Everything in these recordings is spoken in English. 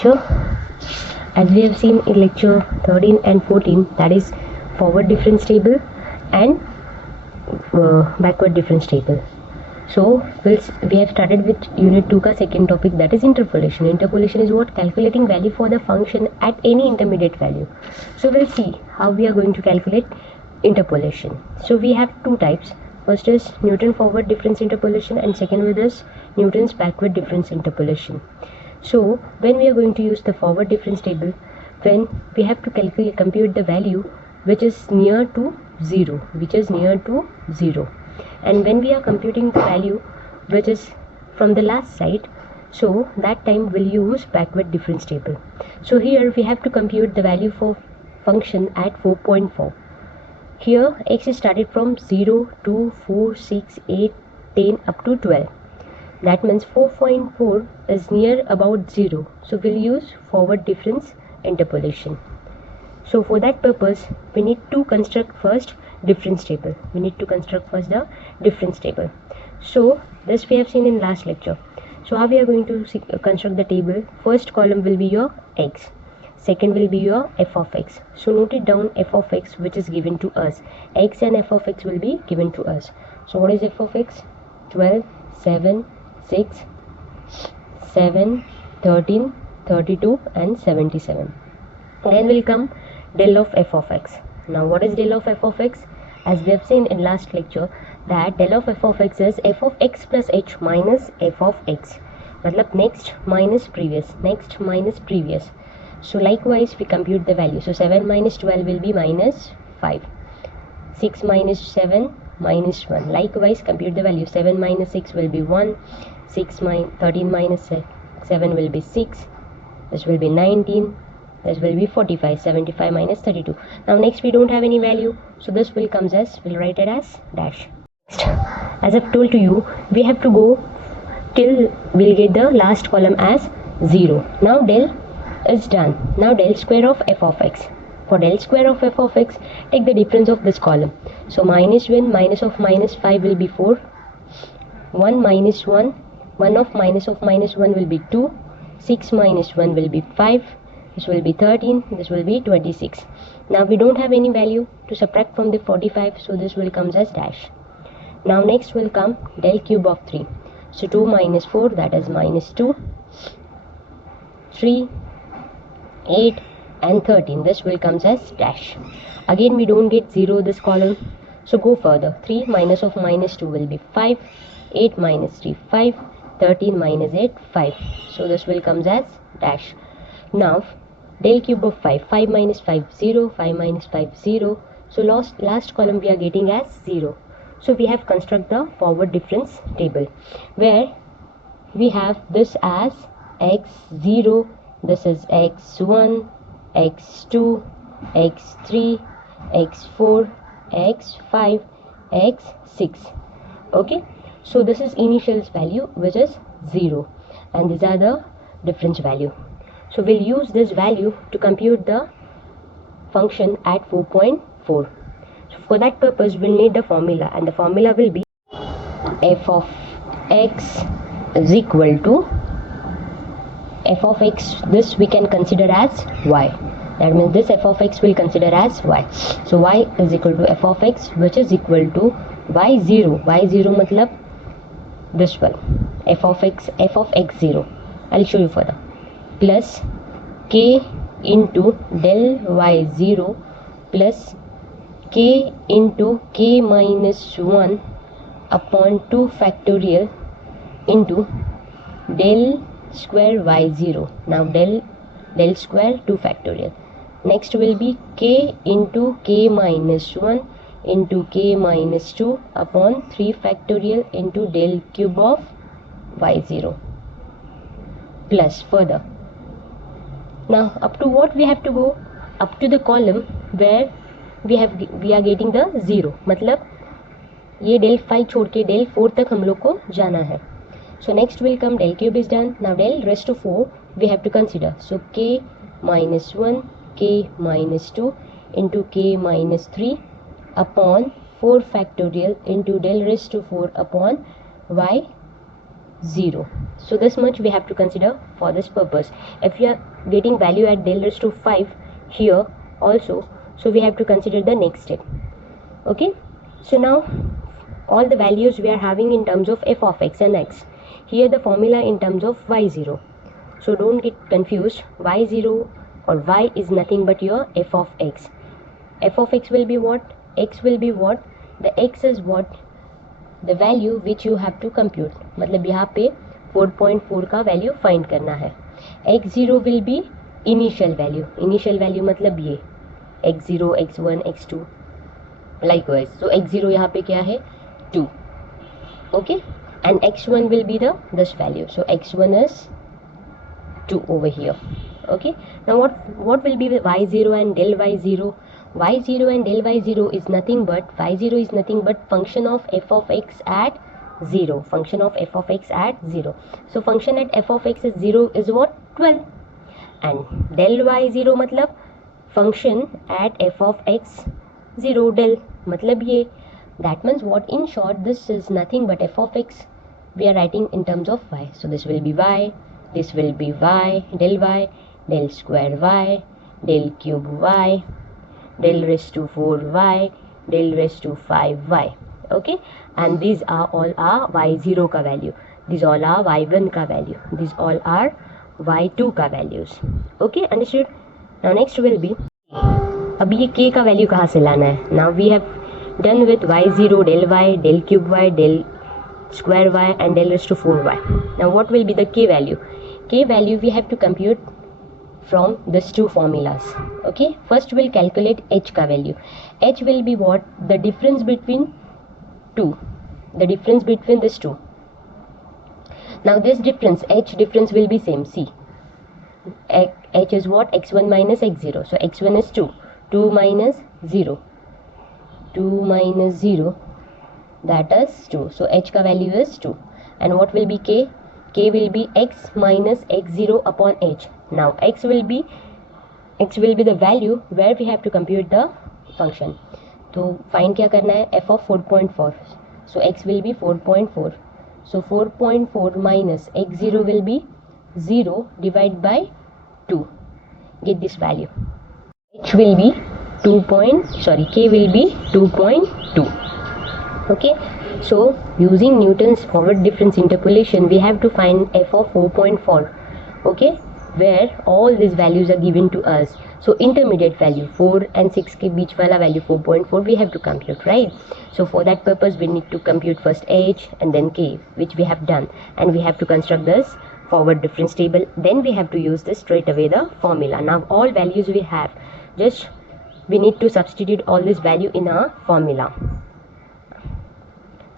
Sure. As we have seen in lecture 13 and 14, that is forward difference table and backward difference table. So we have started with unit 2 ka second topic, that is interpolation. Interpolation is what? Calculating value for the function at any intermediate value. So we'll see how we are going to calculate interpolation. So we have two types. First is Newton forward difference interpolation and second one is Newton's backward difference interpolation. So when we are going to use the forward difference table, when we have to compute the value which is near to 0, and when we are computing the value which is from the last side, so that time we'll use backward difference table. So here we have to compute the value for function at 4.4. Here x is started from 0, 2, 4, 6, 8, 10 up to 12. That means 4.4 is near about 0. So we'll use forward difference interpolation. So for that purpose, we need to construct first difference table. The difference table. So this we have seen in last lecture. So how we are going to construct the table? First column will be your x. Second will be your f of x. So note it down, f of x which is given to us. X and f of x will be given to us. So what is f of x? 12, 7, 6, 7, 13, 32 and 77. Then will come del of f of x. Now what is del of f of x? As we have seen in last lecture, that del of f of x is f of x plus h minus f of x. Matlab next minus previous. So likewise we compute the value. So 7 minus 12 will be minus 5. 6 minus 7 minus 1. Likewise compute the value. 7 minus 6 will be 1. 13 minus 7 will be 6. This will be 19. This will be 45. 75 minus 32. Now next we don't have any value. So this will comes as, we'll write it as dash. As I've told to you, we have to go till we'll get the last column as 0. Now del is done. Now del square of f of x. For del square of f of x, take the difference of this column. So minus 1, minus of minus 5 will be 4. 1 minus 1, 1 of minus 1 will be 2. 6 minus 1 will be 5. This will be 13. This will be 26. Now we don't have any value to subtract from the 45. So this will comes as dash. Now next will come del cube of 3. So 2 minus 4, that is minus 2. 3, 8 and 13. This will comes as dash. Again we don't get 0 this column. So go further. 3 minus of minus 2 will be 5. 8 minus 3, 5. 13 minus 8, 5. So this will comes as dash. Now del cube of 5. 5 minus 5, 0. 5 minus 5, 0. So last column we are getting as 0. So we have construct the forward difference table where we have this as x0. This is x1, x2, x3, x4, x5, x6. Okay. So this is initial value which is 0 and these are the difference value. So we'll use this value to compute the function at 4.4. So for that purpose we'll need the formula, and the formula will be f of x is equal to f of x, this we can consider as y. That means this f of x will consider as y. So y is equal to f of x which is equal to y0. y0 matlab this one, f of x0. I'll show you further. Plus k into del y0 plus k into k minus 1 upon 2 factorial into del square y0. Now del square 2 factorial. Next will be k into k minus 1 into k minus 2 upon 3 factorial into del cube of y0 plus further. Now up to what we have to go? Up to the column where we are getting the 0. मतलब ये del 5 छोड़ के del 4 तक हम लोग को जाना है. So next will come del cube is done. Now del rest to 4 we have to consider. So k minus 1, k minus 2 into k minus 3 upon 4 factorial into del raised to 4 upon y0. So this much we have to consider for this purpose. If you are getting value at del raised to 5 here also, so we have to consider the next step. Okay, so now all the values we are having in terms of f of x and x. Here the formula in terms of y0. So don't get confused. Y0 or y is nothing but your f of x. F of x will be what? X will be what? The x is what? The value which you have to compute. मतलब यहाँ पे 4.4 का value find करना है. x0 will be initial value. Initial value मतलब ये x0, x1, x2 likewise. So x0 यहाँ पे क्या है? 2. Okay, and x1 will be this value. So x1 is 2 over here. Okay, now what will be y0 and del y0? Y0 and del y0 is nothing but y0 is nothing but function of f of x at 0. Function of f of x at 0. So function at f of x is 0 is what? 12. And del y0 मतलब function at f of x 0 del मतलब ये. That means what? In short, this is nothing but f of x we are writing in terms of y. So this will be y, this will be y, del square y, del cube y, del raised to 4y, del raised to 5y. Okay, and these are all our y0 का value, these all are y1 का value, these all are y2 का values. Okay, understood? Now next will be, अब ये k का value कहाँ से लाना है? Now we have done with y0, del y, del cube y, del square y and del raised to 4y. Now what will be the k value? K value we have to compute from these two formulas. Okay, first we'll calculate h ka value. H will be what? The difference between two, the difference between these two. Now this difference, h difference will be same. See, h is what? x1 minus x0. So x1 is 2, 2 minus 0, 2 minus 0, that is 2. So h ka value is 2. And what will be k? K will be x minus x0 upon h. Now x will be the value where we have to compute the function. तो find क्या करना है? f of 4.4. So x will be 4.4. So 4.4 minus x0 will be 0 divided by 2. Get this value. H will be k will be 2.2. Okay, so using Newton's forward difference interpolation we have to find f of 4.4. Okay, where all these values are given to us. So intermediate value 4 and 6 के बीच वाला value 4.4 we have to compute, right? So for that purpose we need to compute first h and then k, which we have done, and we have to construct this forward difference table. Then we have to use this straight away the formula. Now all values we have, just we need to substitute all this value in our formula.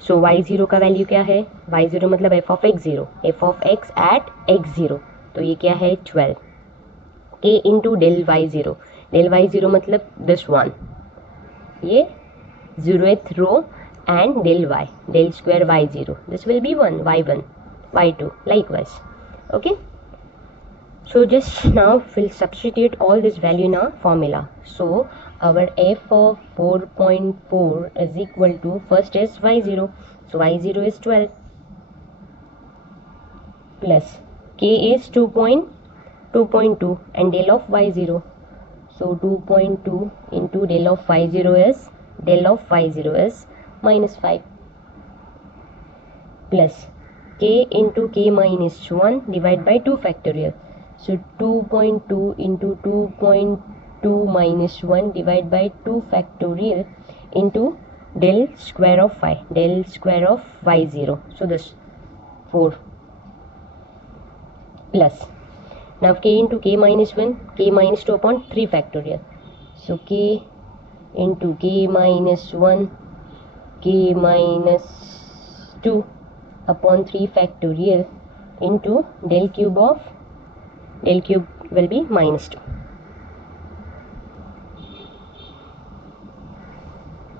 So y0 का value क्या है? y0 मतलब f of x0, f of x at x0, तो ये क्या है? 12. k into del y0, del y0 मतलब this one, ये 0th row, and del y, del square y0, this will be 1, y1, y2 likewise. Okay, so just now we'll substitute all this value in our formula. So our f of 4.4 is equal to, first is y0, so y0 is 12 plus k is 2.2 and del of y0, so 2.2 into del of y0 is minus 5 plus k into k minus 1 divided by 2 factorial. So 2.2 into 2.2 minus 1 divided by 2 factorial into del square of y0. So this 4 plus, now k into k minus 1, k minus 2 upon 3 factorial. So k into k minus 1, k minus 2 upon 3 factorial into del cube will be minus 2.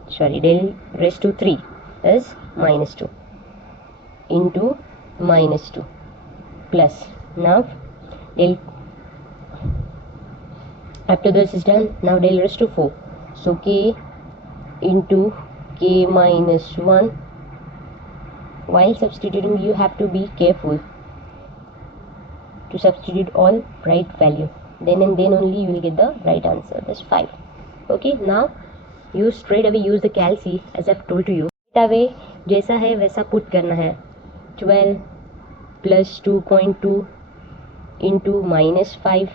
Sorry, del raised to 3 is minus 2 into minus 2 plus, now del, after this is done, now del raised to 4. So k into k minus 1. While substituting you have to be careful. to substitute all right value, then and then only you will get the right answer. That's 5. Okay, now you straight away use the calc as I've told to you. Straight away जैसा है वैसा put करना है. 12 plus 2.2 into minus 5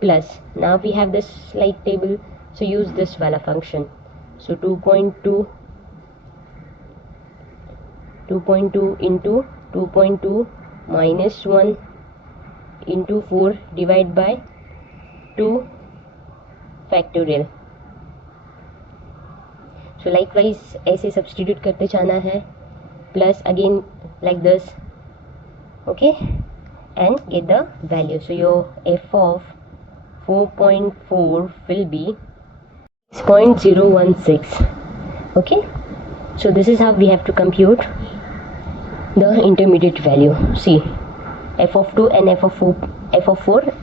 plus, now we have this like table, so use this wala function. So 2.2 into 2.2 minus 1 into 4 divided by 2 factorial. So likewise ऐसे substitute करते जाना है, plus again like this, okay, and get the value. So your f of 4.4 will be 6.016. okay, so this is how we have to compute the intermediate value. See, f of 2 and f of 4,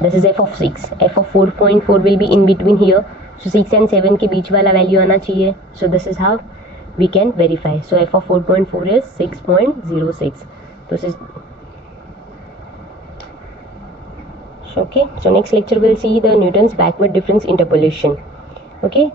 this is f of 6. f of 4.4 will be in between here, so 6 and 7 के बीच वाला value आना चाहिए. So this is how we can verify. So f of 4.4 is 6.06. This is okay. So next lecture we'll see the Newton's backward difference interpolation. Okay.